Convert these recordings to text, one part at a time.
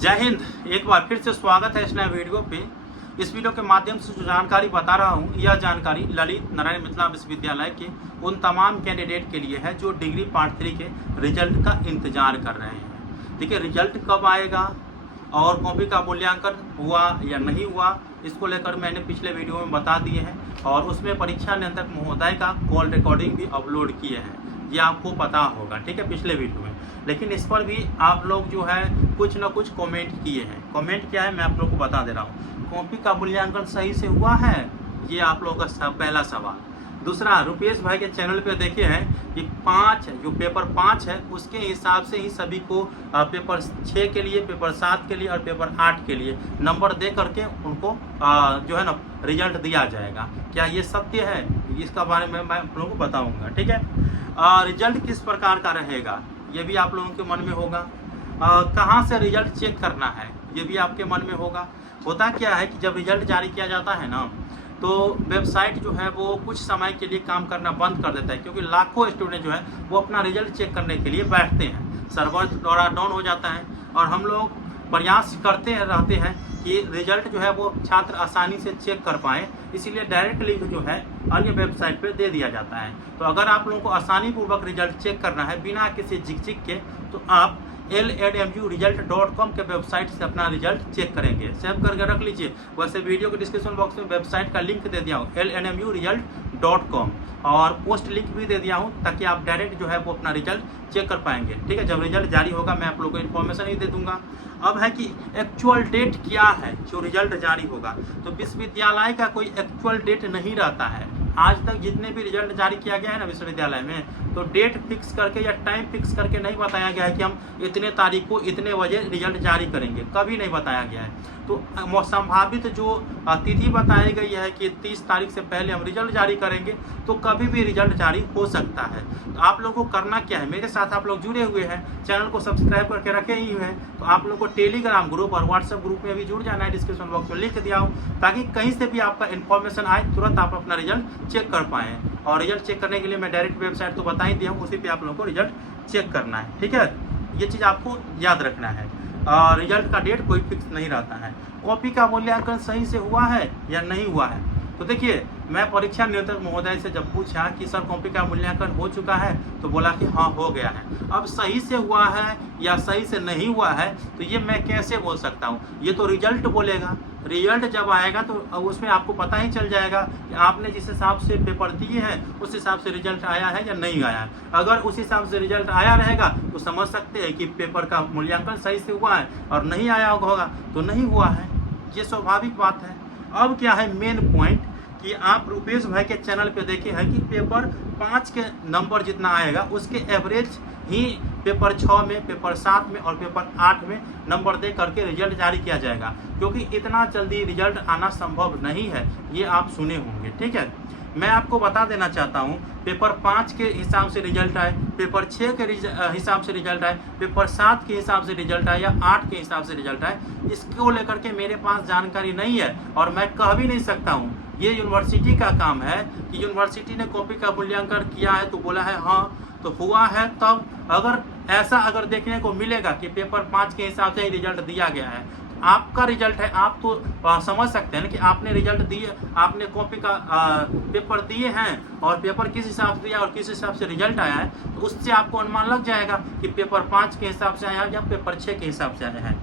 जय हिंद। एक बार फिर से स्वागत है इस नए वीडियो पे। इस वीडियो के माध्यम से जो जानकारी बता रहा हूँ, यह जानकारी ललित नारायण मिथिला विश्वविद्यालय के उन तमाम कैंडिडेट के लिए है जो डिग्री पार्ट 3 के रिजल्ट का इंतजार कर रहे हैं। देखिए, रिजल्ट कब आएगा और कॉपी का मूल्यांकन हुआ या नहीं हुआ, इसको लेकर मैंने पिछले वीडियो में बता दिए हैं और उसमें परीक्षा नियंत्रक महोदय का कॉल रिकॉर्डिंग भी अपलोड किए हैं, ये आपको पता होगा, ठीक है, पिछले वीडियो में। लेकिन इस पर भी आप लोग जो है कुछ ना कुछ कमेंट किए हैं। कमेंट क्या है मैं आप लोग को बता दे रहा हूँ। कॉपी का मूल्यांकन सही से हुआ है, ये आप लोगों का पहला सवाल। दूसरा, रुपेश भाई के चैनल पे देखे हैं कि 5 जो पेपर 5 है उसके हिसाब से ही सभी को पेपर 6 के लिए, पेपर 7 के लिए और पेपर 8 के लिए नंबर दे करके उनको जो है ना रिजल्ट दिया जाएगा। क्या ये सत्य है? इसका बारे में मैं आप लोगों को बताऊंगा, ठीक है। रिजल्ट किस प्रकार का रहेगा ये भी आप लोगों के मन में होगा। कहाँ से रिजल्ट चेक करना है ये भी आपके मन में होगा। होता क्या है कि जब रिजल्ट जारी किया जाता है ना, तो वेबसाइट जो है वो कुछ समय के लिए काम करना बंद कर देता है, क्योंकि लाखों स्टूडेंट जो है वो अपना रिजल्ट चेक करने के लिए बैठते हैं। सर्वर द्वारा डाउन हो जाता है और हम लोग प्रयास करते रहते हैं कि रिजल्ट जो है वो छात्र आसानी से चेक कर पाएँ, इसीलिए डायरेक्ट लिंक जो है अन्य वेबसाइट पे दे दिया जाता है। तो अगर आप लोगों को आसानी पूर्वक रिजल्ट चेक करना है बिना किसी झिकझिक के, तो आप lnmuresult.com के वेबसाइट से अपना रिजल्ट चेक करेंगे। सेव करके रख लीजिए। वैसे वीडियो के डिस्क्रिप्शन बॉक्स में वेबसाइट का लिंक दे दिया हूँ lnmuresult.com, और पोस्ट लिंक भी दे दिया हूँ ताकि आप डायरेक्ट जो है वो अपना रिजल्ट चेक कर पाएंगे, ठीक है। जब रिजल्ट जारी होगा मैं आप लोगों को इन्फॉर्मेशन ही दे दूंगा। अब है कि एक्चुअल डेट क्या है जो रिजल्ट जारी होगा, तो विश्वविद्यालय का कोई एक्चुअल डेट नहीं रहता है। आज तक जितने भी रिजल्ट जारी किया गया है ना विश्वविद्यालय में, तो डेट फिक्स करके या टाइम फिक्स करके नहीं बताया गया है कि हम इतने तारीख को इतने बजे रिजल्ट जारी करेंगे, कभी नहीं बताया गया है। तो संभावित जो तिथि बताई गई है कि 30 तारीख से पहले हम रिजल्ट जारी करेंगे, तो कभी भी रिजल्ट जारी हो सकता है। तो आप लोगों को करना क्या है, मेरे साथ आप लोग जुड़े हुए हैं, चैनल को सब्सक्राइब करके रखे ही हैं, तो आप लोग को टेलीग्राम ग्रुप और व्हाट्सएप ग्रुप में भी जुड़ जाना है। डिस्क्रिप्शन बॉक्स में लिख दिया हूँ, ताकि कहीं से भी आपका इन्फॉर्मेशन आए तुरंत आप अपना रिजल्ट चेक कर पाएँ। और रिजल्ट चेक करने के लिए मैं डायरेक्ट वेबसाइट तो बता ही दिया हूँ, उसी पे आप लोगों को रिजल्ट चेक करना है, ठीक है। ये चीज़ आपको याद रखना है। रिजल्ट का डेट कोई फिक्स नहीं रहता है। कॉपी का मूल्यांकन सही से हुआ है या नहीं हुआ है, तो देखिए, मैं परीक्षा नियंत्रक महोदय से जब पूछा कि सर कॉपी का मूल्यांकन हो चुका है, तो बोला कि हाँ हो गया है। अब सही से हुआ है या सही से नहीं हुआ है, तो ये मैं कैसे बोल सकता हूँ, ये तो रिजल्ट बोलेगा। रिजल्ट जब आएगा तो उसमें आपको पता ही चल जाएगा कि आपने जिस हिसाब से पेपर दिए हैं उस हिसाब से रिजल्ट आया है या नहीं आया है। अगर उस हिसाब से रिजल्ट आया रहेगा तो समझ सकते हैं कि पेपर का मूल्यांकन सही से हुआ है, और नहीं आया होगा तो नहीं हुआ है, ये स्वाभाविक बात है। अब क्या है मेन पॉइंट, कि आप रुपेश भाई के चैनल पे देखे हैं कि पेपर 5 के नंबर जितना आएगा उसके एवरेज ही पेपर 6 में, पेपर 7 में और पेपर 8 में नंबर दे करके रिजल्ट जारी किया जाएगा, क्योंकि इतना जल्दी रिजल्ट आना संभव नहीं है, ये आप सुने होंगे, ठीक है। मैं आपको बता देना चाहता हूँ, पेपर 5 के हिसाब से रिजल्ट आए, पेपर 6 के हिसाब से रिजल्ट आए, पेपर 7 के हिसाब से रिजल्ट आए या 8 के हिसाब से रिजल्ट आए, इसको लेकर के मेरे पास जानकारी नहीं है और मैं कह भी नहीं सकता हूँ। ये यूनिवर्सिटी का काम है कि यूनिवर्सिटी ने कॉपी का मूल्यांकन किया है तो बोला है हाँ तो हुआ है। तब अगर देखने को मिलेगा कि पेपर 5 के हिसाब से ही रिजल्ट दिया गया है, आपका रिजल्ट है, आप तो समझ सकते हैं ना कि आपने रिजल्ट दिए, आपने कॉपी का पेपर दिए हैं और पेपर किस हिसाब से दिया और किस हिसाब से रिजल्ट आया है, तो उससे आपको अनुमान लग जाएगा कि पेपर 5 के हिसाब से आया या पेपर 6 के हिसाब से आया है,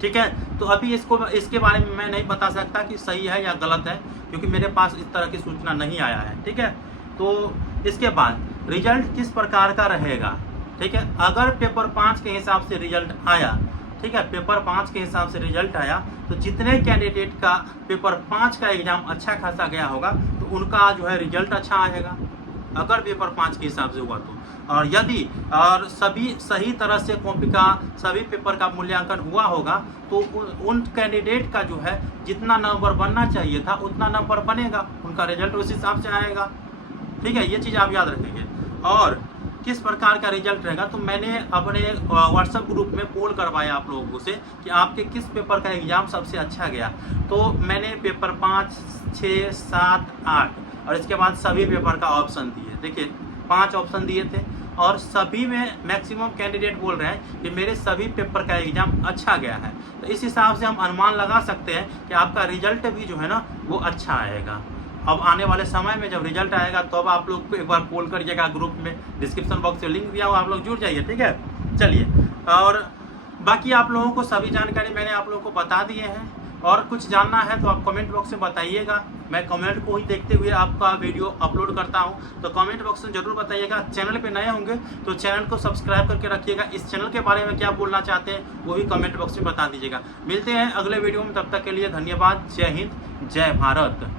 ठीक है। तो अभी इसके बारे में मैं नहीं बता सकता कि सही है या गलत है, क्योंकि मेरे पास इस तरह की सूचना नहीं आया है, ठीक है। तो इसके बाद रिजल्ट किस प्रकार का रहेगा, ठीक है। अगर पेपर 5 के हिसाब से रिजल्ट आया, ठीक है, पेपर 5 के हिसाब से रिजल्ट आया, तो जितने कैंडिडेट का पेपर 5 का एग्जाम अच्छा खासा गया होगा तो उनका जो है रिजल्ट अच्छा आएगा, अगर पेपर 5 के हिसाब से हुआ तो। और यदि सभी सही तरह से कॉपी का सभी पेपर का मूल्यांकन हुआ होगा, तो उन कैंडिडेट का जो है जितना नंबर बनना चाहिए था उतना नंबर बनेगा, उनका रिजल्ट उस हिसाब से आएगा, ठीक है। ये चीज़ आप याद रखेंगे। और किस प्रकार का रिजल्ट रहेगा, तो मैंने अपने व्हाट्सएप ग्रुप में पोल करवाया आप लोगों से कि आपके किस पेपर का एग्ज़ाम सबसे अच्छा गया। तो मैंने पेपर 5, 6, 7, 8 और इसके बाद सभी पेपर का ऑप्शन दिए। देखिए 5 ऑप्शन दिए थे और सभी में मैक्सिमम कैंडिडेट बोल रहे हैं कि मेरे सभी पेपर का एग्जाम अच्छा गया है। तो इस हिसाब से हम अनुमान लगा सकते हैं कि आपका रिजल्ट भी जो है ना वो अच्छा आएगा। अब आने वाले समय में जब रिजल्ट आएगा तो अब आप लोग को एक बार कॉल करिएगा, ग्रुप में डिस्क्रिप्शन बॉक्स में लिंक दिया हुआ, आप लोग जुड़ जाइए, ठीक है। चलिए, और बाकी आप लोगों को सभी जानकारी मैंने आप लोगों को बता दिए हैं, और कुछ जानना है तो आप कमेंट बॉक्स में बताइएगा। मैं कमेंट को ही देखते हुए आपका वीडियो अपलोड करता हूं, तो कमेंट बॉक्स में जरूर बताइएगा। चैनल पे नए होंगे तो चैनल को सब्सक्राइब करके रखिएगा। इस चैनल के बारे में क्या बोलना चाहते हैं वो भी कमेंट बॉक्स में बता दीजिएगा। मिलते हैं अगले वीडियो में, तब तक के लिए धन्यवाद। जय हिंद, जय भारत।